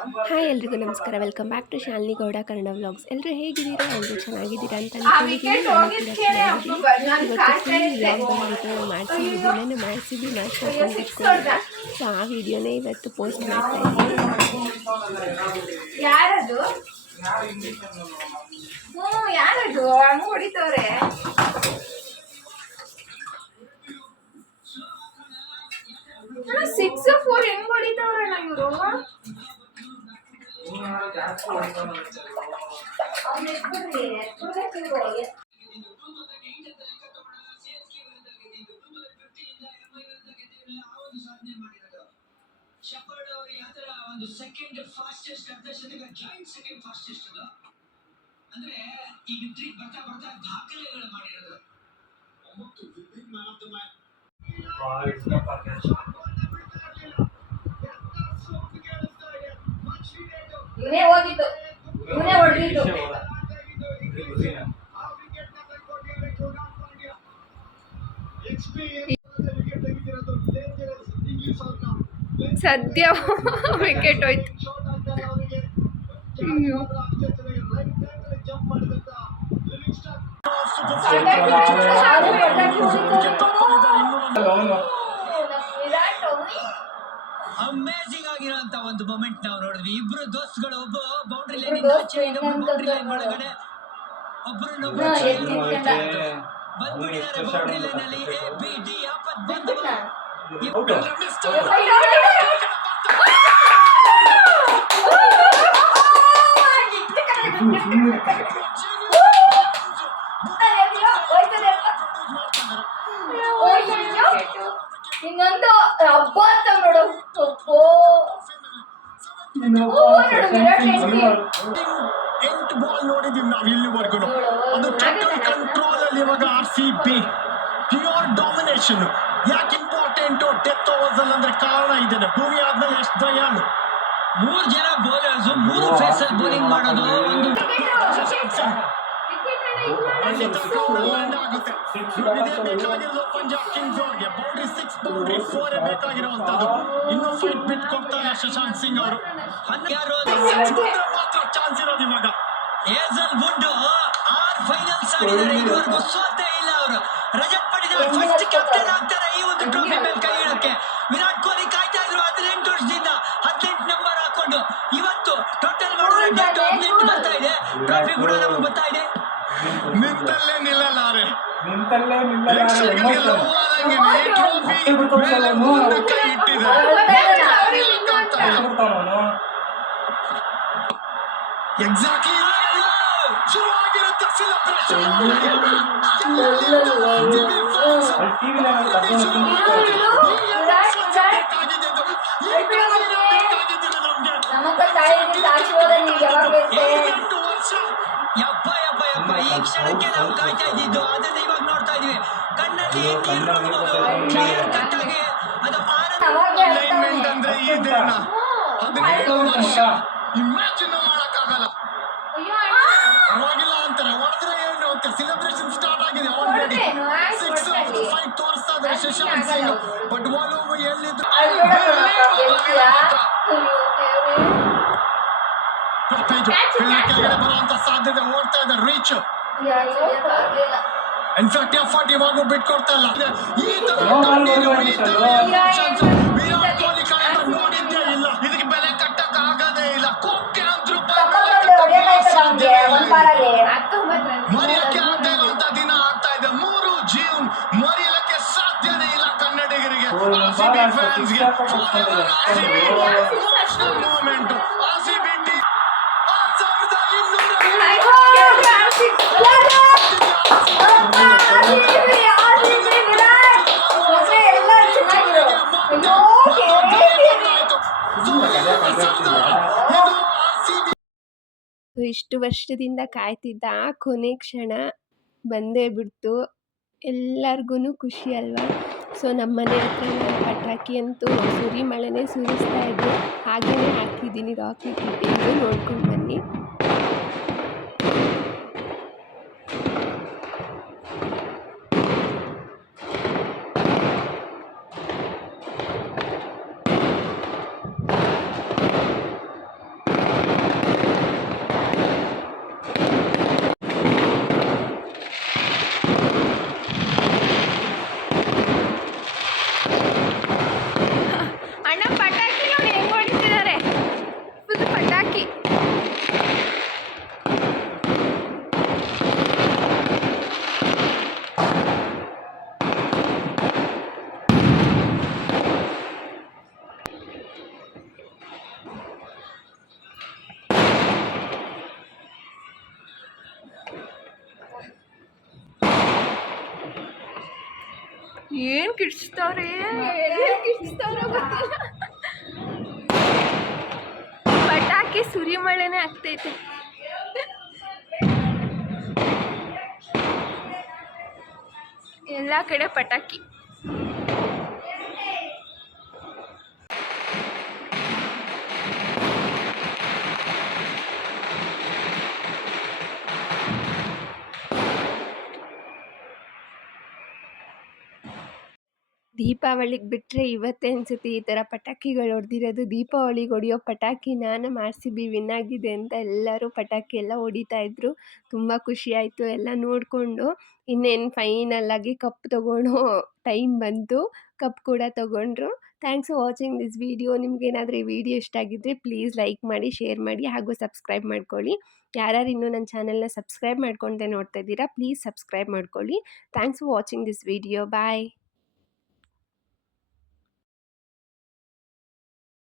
Hi ಎಲ್ರಿಗೂ ನಮಸ್ಕಾರ. Welcome back to Shalini Gowda Kannada vlogs. ಎಲ್ಲರೂ ಹೇಗಿದ್ದೀರಾ? ಎಲ್ಲರೂ ಚೆನ್ನಾಗಿದ್ದೀರಾ ಅಂತ ಅಂದ್ಕೊಂಡಿದ್ದೀನಿ. ನಾನು ಕೂಡ ಚೆನ್ನಾಗಿದ್ದೀನಿ. ಇವತ್ತು ಫುಲ್ ವ್ಲಾಗ್ ಬಂದುಬಿಟ್ಟು ಮಾಡಿಸಿದ್ದು ನಾಷ್ಟ ಇಟ್ಕೊಂಡಿದ್ದೆ. ಸೊ ಆ ವಿಡಿಯೋನೇ ಇವತ್ತು ಪೋಸ್ಟ್ ಮಾಡ್ತಾ ಇದ್ದೀನಿ. ಯಾರದು ಹೊಡಿತವ್ರೆ. 6-4 ಹೆಂಗ್ ಹೊಡಿತವ್ರಣ್ಣ ಇವರು? ಶೆಪರ್ಡ್ ಅವರು ಯಾವ ತರ ಒಂದು ಸೆಕೆಂಡ್ ಫಾಸ್ಟೆಸ್ಟ್ ಅರ್ಧಶತಕ ಜಾಯಿಂಟ್ ಸೆಕೆಂಡ್ ಫಾಸ್ಟೆಸ್ಟ್ ಅದು ಅಂದ್ರೆ ಈ ವಿಕ್ಟರಿ ಬರ್ತಾ ಬರ್ತಾ ದಾಖಲೆಗಳು ಮಾಡಿರೋದು. 9 win man of the match. ಇವನೇ ಹೋಗಿತ್ತು, ಇವನೇ ಹೊಡೆದಿತ್ತು. ಸದ್ಯ ವಿಕೆಟ್ ಹೋಯ್ತು. ಅಮೇಜಿಂಗ್ ಆಗಿರೋಂತ ಒಂದು ಮೊಮೆಂಟ್ ನಾವು ನೋಡಿದ್ವಿ. ಇಬ್ರು ದೋಸ್ತ್ಗಳು, ಒಬ್ಬ ಬೌಂಡ್ರಿ ಲೈನ್ ಆಚೆ, ಇನ್ನೊಬ್ರು ಬೌಂಡ್ರಿ ಲೈನ್ ಒಳಗಡೆ ಒಬ್ರನ್ನೊಬ್ರು ಬಂದ್ಬಿಟ್ಟಿದ್ದಾರೆ. ಬೌಂಡ್ರಿ ಲೈನ್ ಅಲ್ಲಿ ABD ಆಪತ್ ಬಂದು ಇನ್ನೊಂದು ಹಬ್ಬ ಅಂತ ನೋಡು. 8 ಬಾಲ್ ನೋಡಿದೀವಿ ನಾವು ಇಲ್ಲಿವರೆಗೂ. ಅದು ಟೋಟಲ್ ಕಂಟ್ರೋಲ್ ಅಲ್ಲಿ ಇವಾಗ RCB ಪ್ಯೂರ್ ಡಾಮಿನೇಷನ್. ಯಾಕೆ ಇಂಪಾರ್ಟೆಂಟ್ ಡೆತ್ ಓವರ್ಸ್ ಅಲ್ಲಿ ಅಂದ್ರೆ ಕಾರಣ ಇದೆ. ಭೂಮಿ ಆದ್ಮೇಲೆ ಎಷ್ಟು ದಯಾಳು 3 ಜನ ಬೌಲರ್ಸ್ 3 ಫೇಸ್ ಅಲ್ಲಿ ಬೌಲಿಂಗ್ ಮಾಡೋದು ಒಂದು ಪಂಜಾಬ್ ಕಿಂಗ್ಸ್ ಅವ್ರಿಗೆ ಬೌಂಡ್ರಿ 6 ಬೌಂಡ್ರಿ 4 ಬೇಕಾಗಿರುವಂತದ್ದು. ಇನ್ನು ಫೈಟ್ ಬಿಟ್ ಕೊಡ್ತಾರೆ ಶಶಾಂಕ್ ಸಿಂಗ್ ಅವರು. ಮಾತ್ರ ಚಾನ್ಸ್ ಇರೋದು ಇವಾಗ. ಏಜಲ್ ವುಡ್ 6 ಫೈನಲ್ಸ್ ಆಡಿದ್ದಾರೆ, ಇದುವರೆಗೂ ಸೋತೇ ಇಲ್ಲ ಅವರು. ರಜತ್ ಪಡಿದಾರ್ ಫಸ್ಟ್ ಕ್ಯಾಪ್ಟನ್ ಆಗ್ತಾರೆ ಈ ಒಂದು ಟ್ರೋಫಿ ಮೇಲೆ ಕೈ ಇಡಕ್ಕೆ. ವಿರಾಟ್ ಕೊಹ್ಲಿ ಕಾಯ್ತಾ ಇದ್ರು 18 ವರ್ಷದಿಂದ 18 ನಂಬರ್ ಹಾಕೊಂಡು. ಇವತ್ತು ಟೋಟಲ್ ಮಾಡಿದ್ರೆ 18 ಬರ್ತಾ ಇದೆ. ಟ್ರೋಫಿ ಕೂಡ ನಮಗೆ ಬರ್ತಾ ಇದೆ. ನಿಂತಲ್ಲೇ ನಿಲ್ಲಲಾರೆ, ಕೈ ಇಟ್ಟಿದ್ದಾರೆ. ಎಕ್ಸಾಕ್ಟ್ಲಿ ಶುರುವಾಗಿರುತ್ತೆ ಸೆಲೆಬ್ರೇಷನ್. ಯಪ್ಪ ಯಪ್ಪ ಯಪ್ಪ, ಈ ಕ್ಷಣಕ್ಕೆ ನಾವು ಕಾಯ್ತಾ ಇದ್ದಿದ್ದು, ಅದನ್ನ ಇವಾಗ ನೋಡ್ತಾ ಇದೀವಿ. ಕಣ್ಣಲ್ಲಿ ನೀರು ನೋಡ್ಬೋದು, ಕ್ಲಿಯರ್ ಕಟ್ ಆಗಿ. ಅದು ಅಲೈನ್ಮೆಂಟ್ ಅಂದ್ರೆ ಇದೇನ 17 ವರ್ಷ ಇಮ್ಯಾಜಿನ್ ಮಾಡಕ್ಕಾಗಲ್ಲ. ಪರವಾಗಿಲ್ಲ ಅಂತಾರೆ, ಹೊಡೆದ್ರೆ ಏನು ಅಂತ. ಸೆಲೆಬ್ರೇಷನ್ ಸ್ಟಾರ್ಟ್ ಆಗಿದೆ ಆಲ್ರೆಡಿ. 6-5 ತೋರಿಸ್ತಾ ಇದ್ದಾರೆ ಶಶಾಂಕ್ ಸಿಂಗ್. ಬಟ್ ಬಾಲು ಎಲ್ಲಿದ್ರು ಕೆಳಗಡೆ ಬರುವಂತ ಸಾಧ್ಯತೆ ಓಡ್ತಾ ಇದೆ. ರೀಚ್ ಇನ್ಫ್ಯಾಕ್ಟ್ ಎಫರ್ಟ್ ಇವಾಗ ಬಿಟ್ಕೊಡ್ತಾ ಇಲ್ಲ. ಈ ತರ ವಿರಾಟ್ ಕೊಹ್ಲಿ ಕಳೆದ್ರೆ ನೋಡಿದ್ದೇ ಇಲ್ಲ. ಇದಕ್ಕೆ ಬೆಲೆ ಕಟ್ಟಕ್ ಆಗದೇ ಇಲ್ಲ. ಕೋಟ್ಯಾಂತರ ಮರೆಯಕ್ಕೆ ಆಗದೆ ಇರುವಂತ ದಿನ ಆಗ್ತಾ ಇದೆ. 3 ಜೂನ್ ಮರೆಯಲಿಕ್ಕೆ ಸಾಧ್ಯನೇ ಇಲ್ಲ ಕನ್ನಡಿಗರಿಗೆ, RCB ಫ್ಯಾನ್ಸ್ಗೆ. ಮೂಮೆಂಟ್ RCB ಟೀಮ್ ಇಷ್ಟು ವರ್ಷದಿಂದ ಕಾಯ್ತಿದ್ದ ಆ ಕೊನೆ ಕ್ಷಣ ಬಂದೇ ಬಿಡ್ತು. ಎಲ್ಲರಿಗೂ ಖುಷಿ ಅಲ್ವಾ? ಸೊ ನಮ್ಮ ಮನೆ ಹತ್ರ ಪಟಾಕಿ ಅಂತೂ ಮಳೆನೇ ಸುರಿಸ್ತಾ ಇದ್ದೆ. ಹಾಗೆಯೇ ಹಾಕಿದ್ದೀನಿ ರಾಕೆಟ್ ಇಟ್ಟಿದ್ದು, ನೋಡ್ಕೊಂಡು ಬನ್ನಿ. ಏನು ಕಿರ್ಚ್ತವ್ರೆ, ಏನ್ ಕಿರ್ಚ್ತವ್ರೆ ಗೊತ್ತಿಲ್ಲ. ಪಟಾಕಿ ಸುರಿಮಳೆನೇ ಆಗ್ತೈತೆ. ಎಲ್ಲ ಕಡೆ ಪಟಾಕಿ. ದೀಪಾವಳಿಗೆ ಬಿಟ್ಟರೆ ಇವತ್ತೇ ಅನಿಸುತ್ತೆ ಈ ಥರ ಪಟಾಕಿಗಳು ಹೊಡೆದಿರೋದು. ದೀಪಾವಳಿಗೆ ಹೊಡೆಯೋ ಪಟಾಕಿನ ನಮ್ಮ RCB ವಿನ್ ಆಗಿದೆ ಅಂತ ಎಲ್ಲರೂ ಪಟಾಕಿ ಎಲ್ಲ ಹೊಡಿತಾಯಿದ್ರು. ತುಂಬ ಖುಷಿಯಾಯಿತು ಎಲ್ಲ ನೋಡಿಕೊಂಡು. ಇನ್ನೇನು ಫೈನಲ್ಲಾಗಿ ಕಪ್ ತೊಗೊಳ್ಳೋ ಟೈಮ್ ಬಂತು. ಕಪ್ ಕೂಡ ತೊಗೊಂಡ್ರು. Thanks for watching this video. ನಿಮ್ಗೇನಾದರೂ ಈ ವಿಡಿಯೋ ಇಷ್ಟ ಆಗಿದ್ದರೆ ಪ್ಲೀಸ್ ಲೈಕ್ ಮಾಡಿ, ಶೇರ್ ಮಾಡಿ ಹಾಗೂ ಸಬ್ಸ್ಕ್ರೈಬ್ ಮಾಡ್ಕೊಳ್ಳಿ. ಯಾರ್ಯಾರು ಇನ್ನೂ ನನ್ನ ಚಾನಲ್ನ ಸಬ್ಸ್ಕ್ರೈಬ್ ಮಾಡ್ಕೊಳ್ದೆ ನೋಡ್ತಾ ಇದ್ದೀರಾ ಪ್ಲೀಸ್ ಸಬ್ಸ್ಕ್ರೈಬ್ ಮಾಡ್ಕೊಳ್ಳಿ. Thanks for watching this video. Bye.